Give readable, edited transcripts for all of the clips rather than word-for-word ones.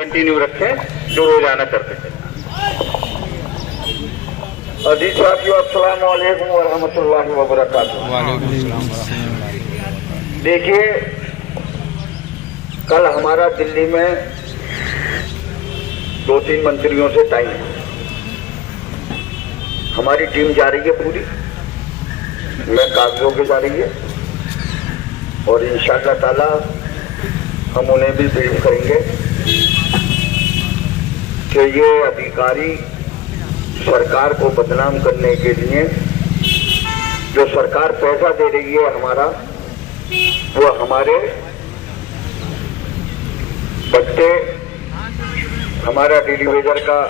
Continue रखें जो रोजाना करते थे। अजीज साथियों, अस्सलाम वालेकुम व रहमतुल्लाहि व बरकातुहू। देखिए, कल हमारा दिल्ली में 2-3 मंत्रियों से टाइम है। हमारी टीम जा रही है पूरी, मैं कागजों के जा रही है और इंशाअल्लाह ताला हम उन्हें भी ब्रीफ करेंगे कि ये अधिकारी सरकार को बदनाम करने के लिए जो सरकार पैसा दे रही है हमारा, वो हमारे बच्चे, हमारा डेली वेजर का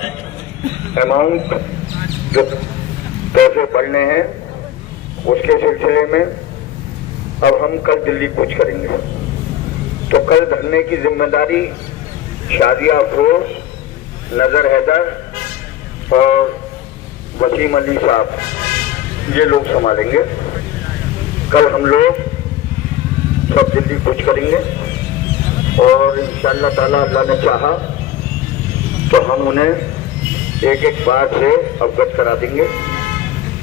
अमाउंट जो पैसे पड़ने हैं उसके सिलसिले में अब हम कल दिल्ली कूच करेंगे। तो कल धरने की जिम्मेदारी शादिया अफरोज, नजर हैदर और वसीम अली साहब ये लोग संभालेंगे। कल हम लोग सब दिल्ली कूच करेंगे और इंशाअल्लाह ताला अल्लाह ने चाहा तो हम उन्हें एक एक बात से अवगत करा देंगे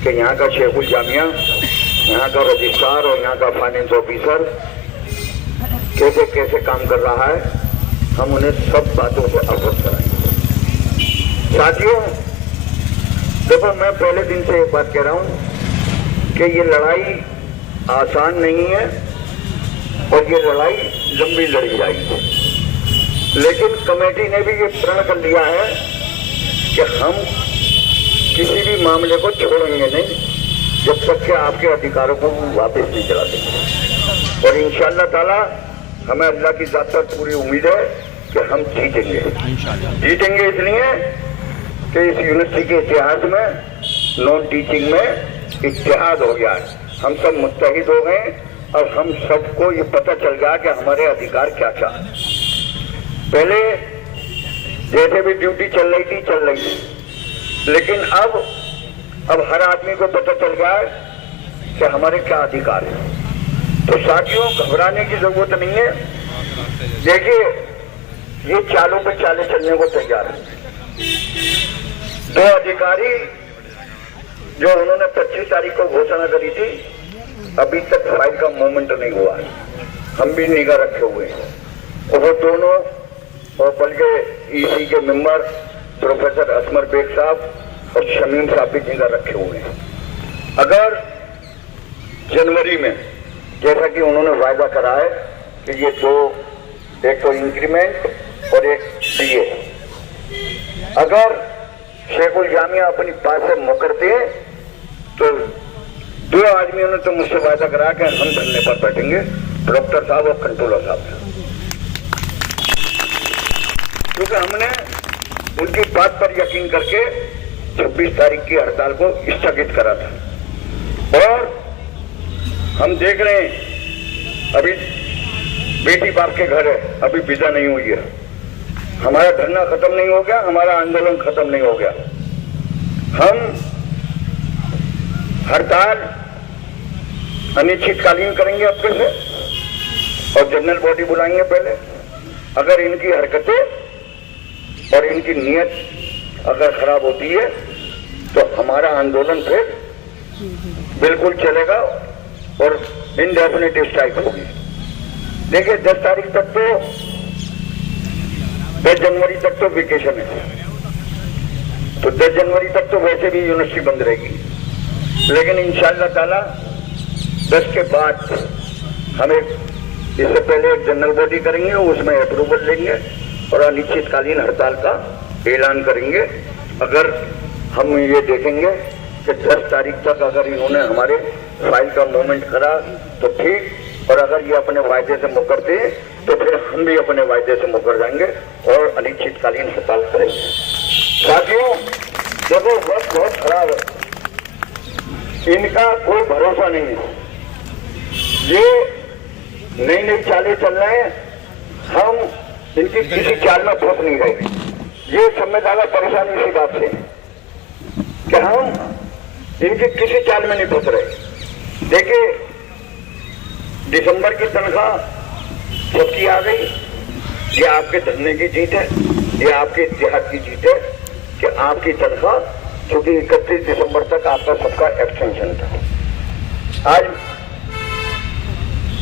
कि यहाँ का शेखुल जामिया, यहाँ का रजिस्ट्रार और यहाँ का फाइनेंस ऑफिसर कैसे कैसे काम कर रहा है, हम उन्हें सब बातों से अवगत कराएंगे। साथियों, देखो, मैं पहले दिन से एक बात कह रहा हूँ कि ये लड़ाई आसान नहीं है और ये लड़ाई लंबी लड़ी जाएगी, लेकिन कमेटी ने भी ये प्रण कर लिया है कि हम किसी भी मामले को छोड़ेंगे नहीं जब तक कि आपके अधिकारों को वापस नहीं चला देंगे। और इंशाअल्लाह ताला हमें अल्लाह की जात पर पूरी उम्मीद है कि हम जीतेंगे। जीतेंगे इसलिए कि इस यूनिवर्सिटी के इतिहास में नॉन टीचिंग में इत्तेहाद हो गया है। हम सब मुत्तहिद हो गए और हम सबको ये पता चल गया कि हमारे अधिकार क्या क्या है। पहले जैसे भी ड्यूटी चल रही थी, लेकिन अब हर आदमी को पता चल गया है कि हमारे क्या अधिकार है। तो साथियों, घबराने की जरूरत नहीं है। देखिए, ये चालों पे चाले चलने को तैयार है। 2 अधिकारी जो उन्होंने 25 तारीख को घोषणा करी थी, अभी तक फाइल का मूवमेंट नहीं हुआ है। हम भी निगाह रखे हुए हैं और वो दोनों, और बल्कि ईसी के मेंबर प्रोफेसर असमर बेग साहब और शमीम साहब भी निगाह रखे हुए हैं। अगर जनवरी में, जैसा कि उन्होंने वायदा करा है कि ये 2, एक तो इंक्रीमेंट और एक डीए, अगर शेखुल जामिया अपनी बात से मुकरते हैं तो 2 आदमियों ने तो मुझसे वायदा करा कि हम धरने पर बैठेंगे, डॉक्टर साहब और कंट्रोलर साहब, क्योंकि हमने उनकी बात पर यकीन करके 26 तारीख की हड़ताल को स्थगित करा था। और हम देख रहे हैं अभी बेटी बाप के घर है, अभी विदा नहीं हुई है। हमारा धरना खत्म नहीं हो गया, हमारा आंदोलन खत्म नहीं हो गया। हम हड़ताल अनिश्चितकालीन करेंगे अब से और जनरल बॉडी बुलाएंगे पहले। अगर इनकी हरकतें और इनकी नीयत अगर खराब होती है तो हमारा आंदोलन फिर बिल्कुल चलेगा और इंडेफिनिट स्ट्राइक होगी। देखिए, 10 तारीख तक तो, 10 जनवरी तक तो वेकेशन है, तो 10 जनवरी तक तो वैसे भी यूनिवर्सिटी बंद रहेगी। लेकिन इंशाअल्लाह ताला 10 के बाद हम इससे पहले एक जनरल बॉडी करेंगे, उसमें अप्रूवल लेंगे और अनिश्चितकालीन हड़ताल का ऐलान करेंगे। अगर हम ये देखेंगे कि 10 तारीख तक अगर इन्होंने हमारे फाइल का मूवमेंट करा तो ठीक, और अगर ये अपने वायदे से मुकरते हैं तो फिर हम भी अपने वायदे से मुकर जाएंगे और अनिश्चितकालीन हड़ताल करेंगे। साथियों, देखो, वक्त बहुत खराब है, इनका कोई भरोसा नहीं है। ये नई नई चालें चल रहे हैं, हम इनकी किसी चाल में फंस नहीं रहे। ये सब में ज्यादा परेशानी इसी बात से कि हम इनकी किसी चाल में नहीं फंस रहे। देखिए, दिसंबर की तनख्वाह सबकी आ गई, ये आपके धरने की जीत है, ये आपके इतिहास की जीत है कि आपकी तनख्वाह, क्योंकि 31 दिसंबर तक आपका सबका एक्सटेंशन था। आज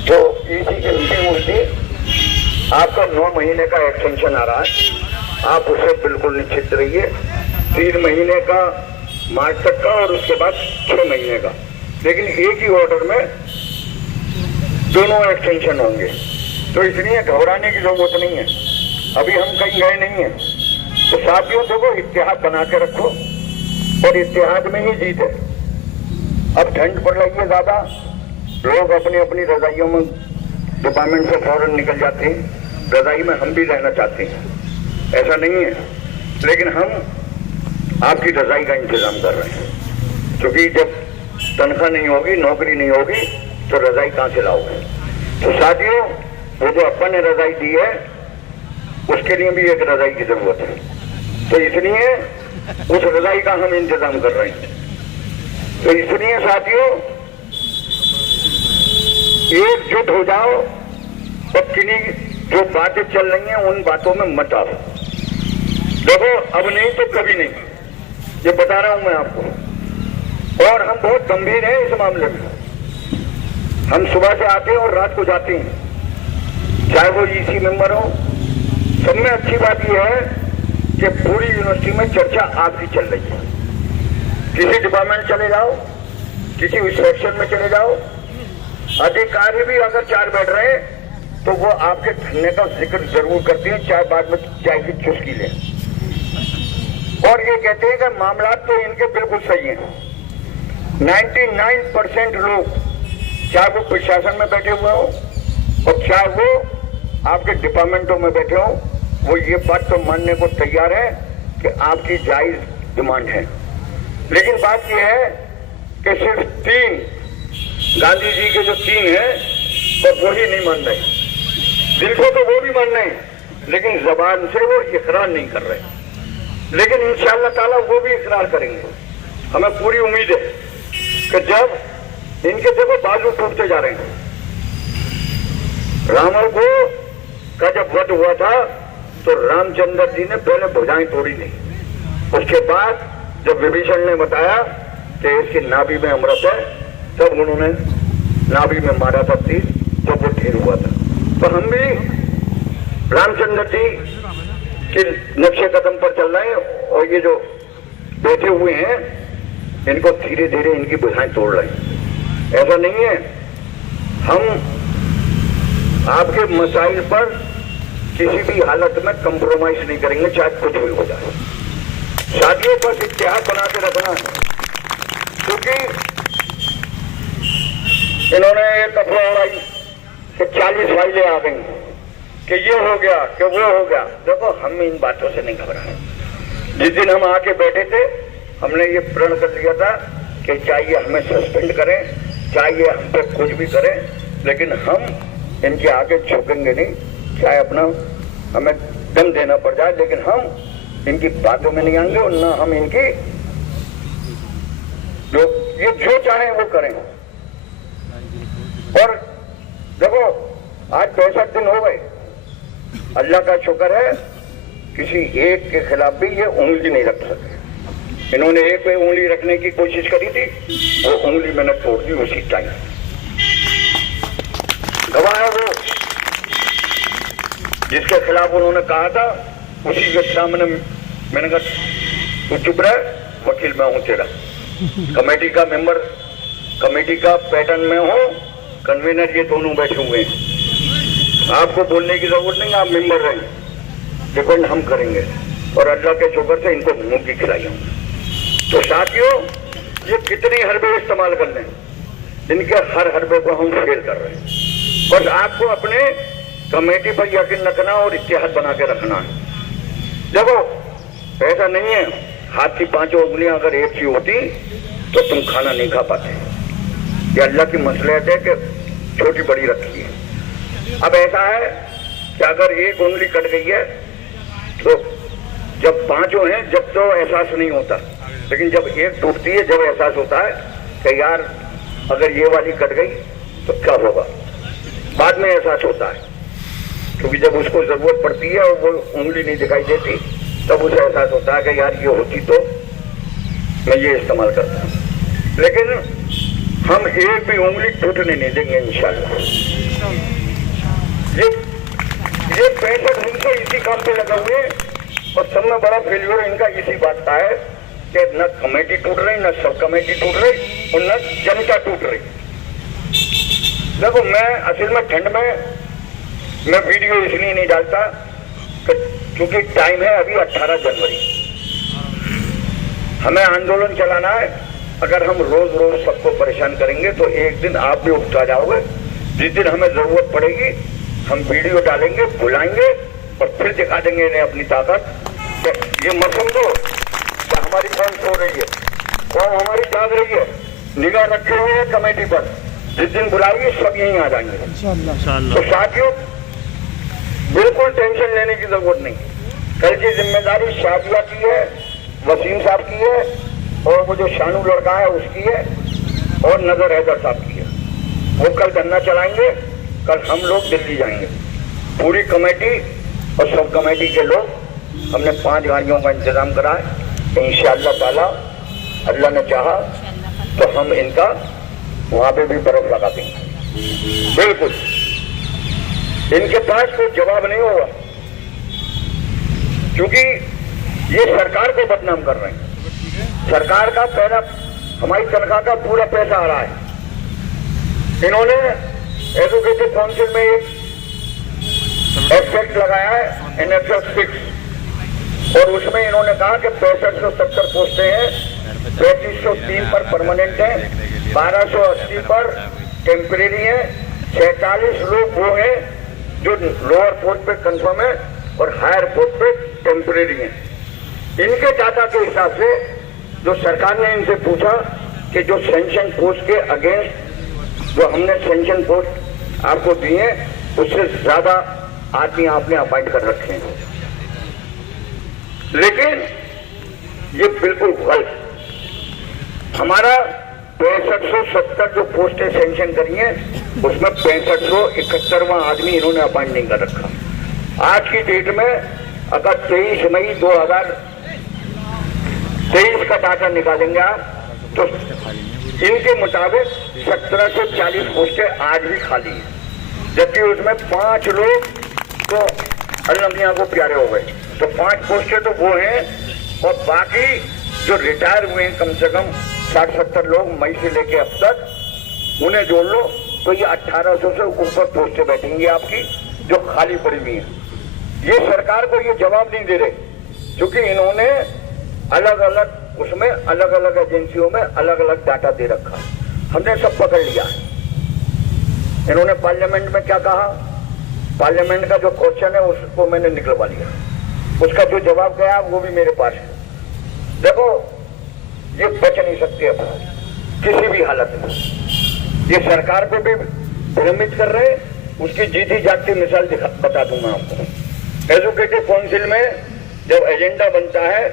जो ईसी की मीटिंग हुई थी, आपका 9 महीने का एक्सटेंशन आ रहा है, आप उससे बिल्कुल निश्चित रहिए। 3 महीने का मार्च तक का और उसके बाद 6 महीने का, लेकिन एक ही ऑर्डर में दोनों एक्सटेंशन होंगे, तो इसलिए घबराने की जरूरत नहीं है। अभी हम कहीं गए नहीं है। तो साथियों देखो, इत्तेहाद बना के रखो और इत्तेहाद में ही जीत है। अब ठंड पड़ रही है ज्यादा, लोग अपनी अपनी रजाइयों में डिपार्टमेंट से फौरन निकल जाते हैं। रजाई में हम भी रहना चाहते हैं, ऐसा नहीं है, लेकिन हम आपकी रजाई का इंतजाम कर रहे हैं, क्योंकि जब तनख्वाह नहीं होगी, नौकरी नहीं होगी, तो रजाई कहाँ से लाओगे। तो साथियों, वो जो अपन ने रजाई दी है, उसके लिए भी एक रजाई की जरूरत है, तो इसलिए उस रजाई का हम इंतजाम कर रहे हैं। तो इसलिए साथियों, एकजुट हो जाओ और किन्हीं जो बातें चल रही हैं उन बातों में मत आओ। देखो, अब नहीं तो कभी नहीं, ये बता रहा हूं मैं आपको। और हम बहुत गंभीर हैं इस मामले में। हम सुबह से आते हैं और रात को जाते हैं, चाहे वो ईसी मेंबर हो। सब में अच्छी बात यह है कि पूरी यूनिवर्सिटी में चर्चा आपकी चल रही है। किसी डिपार्टमेंट चले जाओ, किसी सेक्शन में चले जाओ, अधिकारी भी अगर 4 बैठ रहे हैं तो वो आपके धरने का जिक्र जरूर करते हैं, चाहे बाद में चाय की चुस्की लें, और ये कहते हैं कि मामला तो इनके बिल्कुल सही हैं। 99% लोग, चाहे वो प्रशासन में बैठे हुए हो और चाहे वो आपके डिपार्टमेंटों में बैठे हो, वो ये बात तो मानने को तैयार है कि आपकी जायज डिमांड है। लेकिन बात यह है कि सिर्फ 3 गांधी जी के जो 3 हैं, तो वही नहीं मान रहे। दिल को तो वो भी मान रहे हैं, लेकिन जबान से वो इकरार नहीं कर रहे। लेकिन इंशाअल्लाह ताला वो भी इकरार करेंगे। हमें पूरी उम्मीद है कि जब इनके देखो बाजू टूटते जा रहे हैं। रावण को का जब वध हुआ था तो रामचंद्र जी ने पहले भुजाएं तोड़ी नहीं, उसके बाद जब विभीषण ने बताया कि इसकी नाभि में अमृत है, तब उन्होंने नाभि में मारा था तीर, जब वो ढेर हुआ था। तो हम भी रामचंद्र जी के नक्शे कदम पर चल रहे हैं, और ये जो बैठे हुए हैं इनको धीरे धीरे इनकी भुजाएं तोड़ रहे हैं। ऐसा नहीं है, हम आपके मसाइल पर किसी भी हालत में कंप्रोमाइज नहीं करेंगे, चाहे कुछ भी हो जाए। साथियों, बस इत्तेहाद बना के रखना है, क्योंकि इन्होंने एक अफवाह उड़ाई कि 40 फाइलें आ गई, कि ये हो गया, कि वो हो गया। देखो, हम इन बातों से नहीं घबराए। जिस दिन हम आके बैठे थे, हमने ये प्रण कर लिया था कि चाहिए हमें सस्पेंड करें, चाहिए हम पे कुछ भी करें, लेकिन हम इनके आगे झुकेंगे नहीं, चाहे अपना हमें दम देना पड़ जाए, लेकिन हम इनकी बातों में नहीं आएंगे, और ना हम इनकी जो चाहे वो करें। और देखो, आज 65 दिन हो गए, अल्लाह का शुक्र है, किसी एक के खिलाफ भी ये उंगली नहीं रख सके। इन्होंने एक पे उंगली रखने की कोशिश करी थी, वो उंगली मैंने तोड़ दी उसी टाइम। गवाह है वो, जिसके खिलाफ उन्होंने कहा था, उसी के सामने मैंने कहा तू चुप रह, वकील मैं हूं तेरा। कमेटी का मेंबर, कमेटी का पैटर्न में हूं, कन्वीनर ये दोनों बैठे हुए हैं। आपको बोलने की जरूरत नहीं, आप मेंबर रहें, डिपेंड हम करेंगे, और अल्लाह के शुक्र से इनको मुंह की खिलाई हूं। तो साथियों, ये कितने हरबे इस्तेमाल कर लें, इनके हर हरबे को हम फेल कर रहे हैं। बस आपको अपने कमेटी पर यकीन रखना और इत्तेहाद बना के रखना है। देखो, ऐसा नहीं है हाथ की 5 उंगलियां अगर एक सी होती तो तुम खाना नहीं खा पाते। ये अल्लाह की मसलहत है कि छोटी बड़ी रखी है। अब ऐसा है कि अगर एक उंगली कट गई है तो जब 5 हैं जब तो एहसास नहीं होता, लेकिन जब एक टूटती है जब एहसास होता है कि यार अगर ये वाली कट गई तो क्या होगा, बाद में एहसास होता है। क्योंकि जब उसको जरूरत पड़ती है और वो उंगली नहीं दिखाई देती तब उसे एहसास होता है कि यार ये होती तो मैं ये इस्तेमाल करता। लेकिन हम एक भी उंगली टूटने नहीं देंगे इंशाल्लाह। ये 65 दिन से इसी काम पे लगे हुए और सब में बड़ा फेलियर इनका इसी बात का है कि न कमेटी टूट रही, न सब कमेटी टूट रही और न जनता टूट रही। देखो मैं असल में ठंड में मैं वीडियो इसलिए नहीं डालता क्योंकि टाइम है अभी 18 जनवरी, हमें आंदोलन चलाना है। अगर हम रोज रोज सबको परेशान करेंगे तो एक दिन आप भी उकता जाओगे। जिस दिन हमें जरूरत पड़ेगी हम वीडियो डालेंगे, बुलाएंगे और फिर दिखा देंगे इन्हें अपनी ताकत। ये मत समझो कि हमारी कौन सो रही है, कौन हमारी जाग रही है, निगाह रखे हुए हैं कमेटी पर। जिस दिन बुलाएंगे सब यहीं आ जाएंगे तो साथियों बिल्कुल टेंशन लेने की जरूरत नहीं। कल की जिम्मेदारी शादिया की है, वसीम साहब की है और वो जो शानू लड़का है उसकी है और नजर हैदर साहब की है। वो कल धरना चलाएंगे, कल हम लोग दिल्ली जाएंगे। पूरी कमेटी और सब कमेटी के लोग, हमने 5 गाड़ियों का इंतजाम करा है। इंशाअल्लाह ताला अल्लाह ने चाहा तो हम इनका वहां पे भी बर्फ लगा देंगे। बिल्कुल इनके पास कोई जवाब नहीं होगा क्योंकि ये सरकार को बदनाम कर रहे हैं। सरकार का पहला हमारी तनख्वाह का पूरा पैसा आ रहा है। इन्होंने एजुकेटिव काउंसिल में एक एक्ट लगाया है NSS 6 और उसमें इन्होंने कहा कि 6570 पोस्टें हैं, 3503 पर परमानेंट है, 1280 पर टेम्परेरी है, 46 लोग वो हैं जो लोअर पोस्ट पे कंफर्म है और हायर पोस्ट पे टेम्परेरी है। इनके डाटा के हिसाब से जो सरकार ने इनसे पूछा कि जो सेंक्शन पोस्ट के अगेंस्ट जो हमने सेंक्शन पोस्ट आपको दिए उससे ज्यादा आदमी आपने अपॉइंट कर रखे हैं, लेकिन ये बिल्कुल गलत। हमारा 6570 जो पोस्टें सेंक्शन करी हैं उसमें 6571वां आदमी इन्होंने अपॉइंट नहीं कर रखा। आज की डेट में अगर 23 मई 2023 का डाटा निकालेंगे आप तो इनके मुताबिक 1740 पोस्टें आज भी खाली हैं, जबकि उसमें 5 लोग तो अल्लाह मियां को प्यारे हो गए। तो 5 पोस्टें तो वो हैं और बाकी जो रिटायर हुए हैं कम से कम 60-70 लोग मई से लेके अब तक, उन्हें जोड़ लो तो ये 1800 से ऊपर पोस्टें बैठेंगी आपकी जो खाली पड़ी हुई हैं। ये सरकार को ये जवाब नहीं दे रहे क्योंकि इन्होंने अलग अलग उसमें अलग अलग एजेंसियों में अलग अलग डाटा दे रखा। हमने सब पकड़ लिया। इन्होंने पार्लियामेंट में क्या कहा, पार्लियामेंट का जो क्वेश्चन है उसको मैंने निकलवा लिया, उसका जो जवाब गया वो भी मेरे पास है। देखो ये बच नहीं सकते अब किसी भी हालत में। ये सरकार को भी भ्रमित कर रहे, उसकी जीती जागती मिसाल बता दूंगा आपको। एजुकेटिव काउंसिल में जब एजेंडा बनता है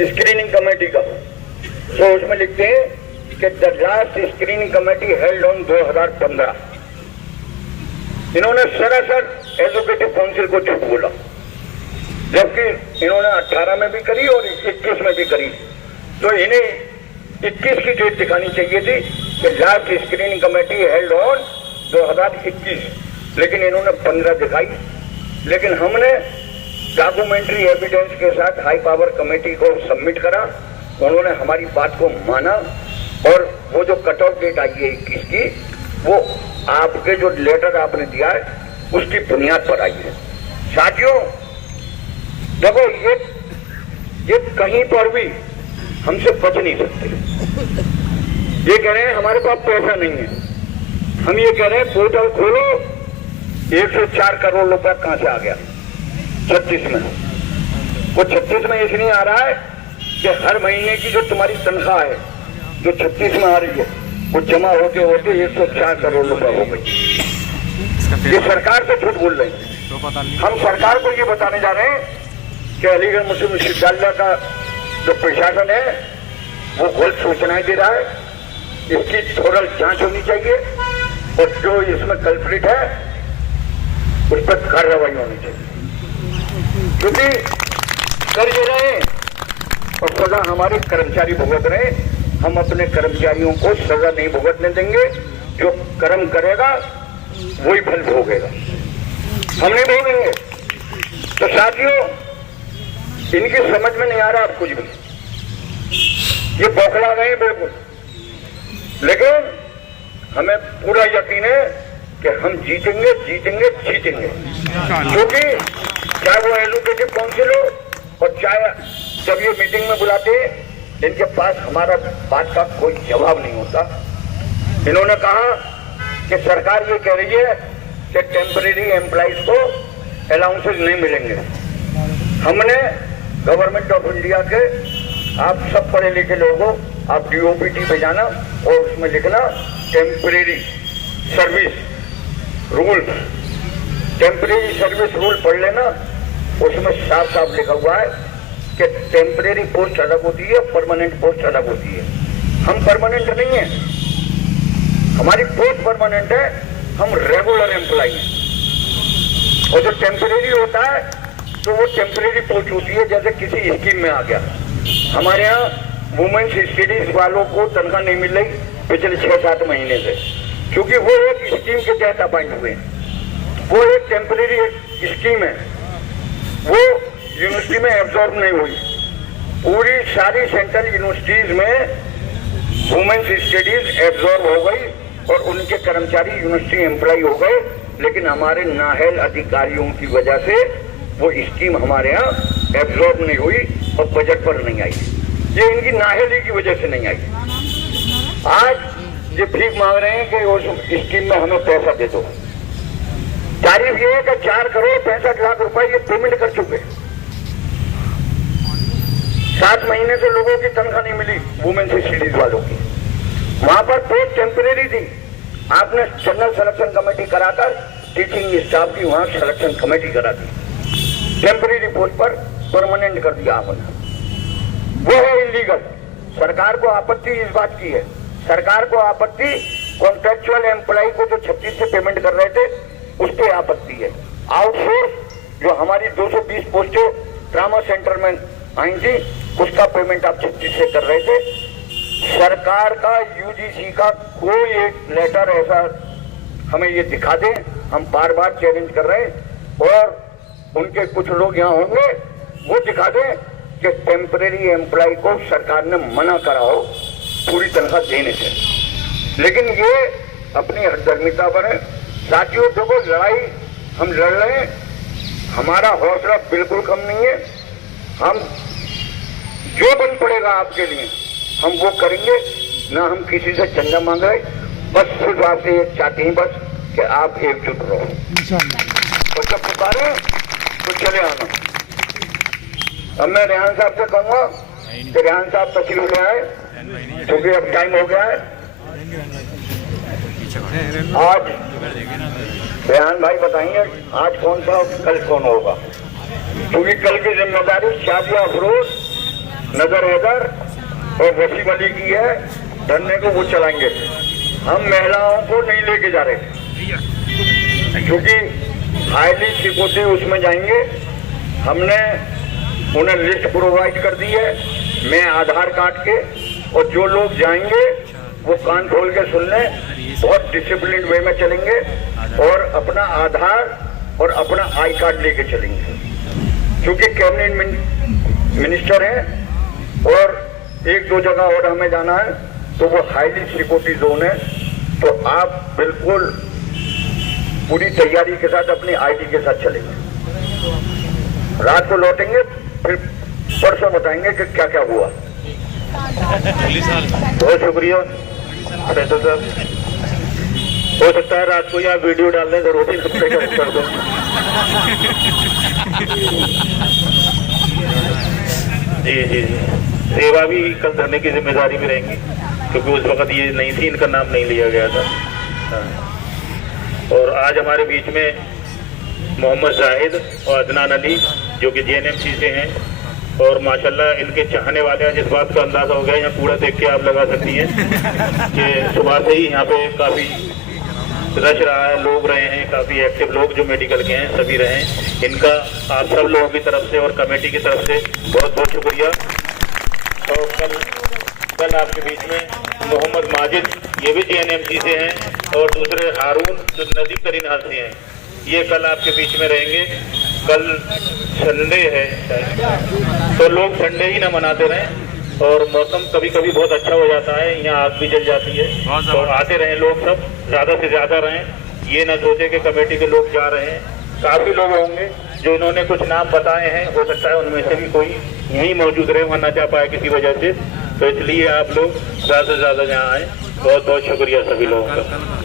स्क्रीनिंग कमेटी का तो उसमें लिखते हैं कि the last screening committee held on 2015। इन्होंने सरासर एजुकेटिव काउंसिल को झूठ बोला, जबकि इन्होंने 18 में भी करी और 21 में भी करी। तो इन्हें 21 की डेट दिखानी चाहिए थी कि last screening committee held on 2021, लेकिन इन्होंने 15 दिखाई। लेकिन हमने डॉक्यूमेंट्री एविडेंस के साथ हाई पावर कमेटी को सबमिट करा, उन्होंने हमारी बात को माना और वो जो कट ऑफ डेट आई है 21 की, वो आपके जो लेटर आपने दिया है उसकी बुनियाद पर आई है। साथियों देखो ये कहीं पर भी हमसे बच नहीं सकते। ये कह रहे हैं हमारे पास पैसा नहीं है, हम ये कह रहे हैं पोर्टल खोलो, 104 करोड़ रुपया कहां से आ गया 36 में। वो 36 में इसलिए आ रहा है कि हर महीने की जो तुम्हारी तनख्वाह है जो 36 में आ रही है वो जमा होते होते 104 करोड़ रुपया हो गई। ये सरकार से झूठ बोल रहे हैं। हम सरकार को ये बताने जा रहे हैं कि अलीगढ़ मुस्लिम विश्वविद्यालय का जो प्रशासन है वो गलत सूचनाएं दे रहा है, इसकी थोड़ा जांच होनी चाहिए और जो इसमें कल्प्रिट है उस पर कार्रवाई होनी चाहिए, क्योंकि कर ये रहे और सजा हमारे कर्मचारी भुगत रहे। हम अपने कर्मचारियों को सजा नहीं भुगतने देंगे। जो कर्म करेगा वही फल भोगेगा, हम नहीं भोगेंगे। तो साथियों, इनकी समझ में नहीं आ रहा अब कुछ भी, ये बौखला गए बिल्कुल। लेकिन हमें पूरा यकीन है कि हम जीतेंगे जीतेंगे जीतेंगे, क्योंकि चाहे वो एडवोकेटिव काउंसिल हो और चाहे जब ये मीटिंग में बुलाते हैं, इनके पास हमारा बात का कोई जवाब नहीं होता। इन्होंने कहा कि सरकार ये कह रही है कि टेम्परेरी एम्प्लॉइज को अलाउंसेस नहीं मिलेंगे। हमने गवर्नमेंट ऑफ इंडिया के, आप सब पढ़े लिखे लोग हो, आप DOPT पे जाना और उसमें लिखना temporary service rule, temporary service rule पढ़ लेना। उसमें साफ साफ लिखा हुआ है कि टेम्परेरी पोस्ट अलग होती है, परमानेंट पोस्ट अलग होती है। हम परमानेंट नहीं है, हमारी पोस्ट परमानेंट है, हम रेगुलर एम्प्लॉय हैं। और जो टेम्परेरी होता है तो वो टेम्परेरी पोस्ट होती है, जैसे किसी स्कीम में आ गया। हमारे यहाँ वुमेन्स स्टडीज वालों को तनख्वाह नहीं मिल रही पिछले 6-7 महीने से, क्योंकि वो एक स्कीम के तहत अपॉइंट हुए हैं। वो एक टेम्परेरी स्कीम है, वो यूनिवर्सिटी में एब्जॉर्ब नहीं हुई। पूरी सारी सेंट्रल यूनिवर्सिटीज में वुमेन्स स्टडीज एब्जॉर्ब हो गई और उनके कर्मचारी यूनिवर्सिटी एम्प्लॉय हो गए। लेकिन हमारे नाहल अधिकारियों की वजह से वो स्कीम हमारे यहाँ एब्जॉर्ब नहीं हुई और बजट पर नहीं आई। ये इनकी नाहली की वजह से नहीं आई। आज ये भीख मांग रहे हैं कि उस स्कीम में हमें पैसा दे दो। तारीफ ये है कि 4 करोड़ 65 लाख रुपए ये पेमेंट कर चुके। 7 महीने से लोगों की तनख्वाह नहीं मिली, वुमेन्स स्टडीज वालों की। वहां पर पोस्ट टेम्परेरी थी, आपने जनरल सिलेक्शन कमेटी कराकर टीचिंग स्टाफ की वहां सिलेक्शन कमेटी करा दी, टेम्परेरी पोस्ट पर परमानेंट कर दिया आपने। वो है इलीगल। सरकार को आपत्ति इस बात की है, सरकार को आपत्ति कॉन्ट्रेक्चुअल एम्प्लॉय को जो 36 से पेमेंट कर रहे थे उस पर आपत्ति है। आउटसोर्स जो हमारी 220 पोस्टें ट्रामा सेंटर में आई थी, उसका पेमेंट आप 36 से कर रहे थे। सरकार का, UGC का कोई एक लेटर ऐसा हमें ये दिखा दें, हम बार बार चैलेंज कर रहे हैं। और उनके कुछ लोग यहाँ होंगे, वो दिखा दें कि टेम्परेरी एम्प्लॉय को सरकार ने मना करा हो पूरी तनख्वाह देने से। लेकिन ये अपनी हठधर्मिता पर है। साथियों, देखो, लड़ाई हम लड़ रहे हैं, हमारा हौसला बिल्कुल कम नहीं है। हम जो बन पड़ेगा आपके लिए हम वो करेंगे, ना हम किसी से चंदा मांग रहे, बस सिर्फ आपसे ये चाहते हैं बस कि आप एकजुट रहो और जब पुकारे तो चले आना। अब मैं रेहान साहब से कहूंगा कि रेहान साहब तशरीफ ले आए, क्योंकि अब टाइम हो गया है। आज रेहान भाई बताएंगे आज कौन सा, कल कौन होगा, क्योंकि कल की जिम्मेदारी शादिया अफरोज, नजर हैदर और वसीम अली की है। धरने को वो चलाएंगे, हम महिलाओं को नहीं लेके जा रहे, क्योंकि हाईली सिक्योरिटी उसमें जाएंगे। हमने उन्हें लिस्ट प्रोवाइड कर दी है, मैं आधार कार्ड के, और जो लोग जाएंगे वो कान खोल के सुन लें, बहुत डिसिप्लिन वे में चलेंगे और अपना आधार और अपना आई कार्ड लेके चलेंगे, क्योंकि कैबिनेट मिनिस्टर हैं और 1-2 जगह और हमें जाना है, तो वो हाईली सिक्योरिटी जोन है। तो आप बिल्कुल पूरी तैयारी के साथ अपनी आईडी के साथ चलेंगे। रात को लौटेंगे, फिर परसों बताएंगे कि क्या क्या हुआ। बहुत शुक्रिया फैसल साहब। हो सकता है रात को आप वीडियो डाल दें, जरूरी हफ्ते का कर दो। जी जी जी, सेवा भी कल धरने की जिम्मेदारी में रहेंगी, क्योंकि उस वक्त ये नहीं थी, इनका नाम नहीं लिया गया था। और आज हमारे बीच में मोहम्मद जाहिद और अदनान अली, जो कि JNMC से हैं, और माशाल्लाह इनके चाहने वाले हैं। जिस बात का अंदाजा हो गया, यहाँ कूड़ा देख के आप लगा सकती हैं कि सुबह से ही यहाँ पे काफ़ी रश रहा है, लोग रहे हैं, काफ़ी एक्टिव लोग जो मेडिकल के हैं सभी रहे हैं। इनका आप सब लोगों की तरफ से और कमेटी की तरफ से बहुत बहुत शुक्रिया। और कल आपके बीच में मोहम्मद माजिद, ये भी JNMC से हैं, और दूसरे हारून जो नदीम तरीन हाल से हैं, ये कल आपके बीच में रहेंगे। कल संडे है तो लोग संडे ही ना मनाते रहें, और मौसम कभी कभी बहुत अच्छा हो जाता है, यहाँ आग भी जल जाती है, तो आते रहें लोग, सब ज़्यादा से ज़्यादा रहें। ये ना सोचे कि कमेटी के लोग जा रहे हैं, काफ़ी लोग होंगे जो इन्होंने कुछ नाम बताए हैं, हो सकता है उनमें से भी कोई यहीं मौजूद रहे, वहाँ ना जा पाए किसी वजह से, तो इसलिए आप लोग ज़्यादा से ज़्यादा यहाँ आए। बहुत बहुत शुक्रिया सभी लोगों का।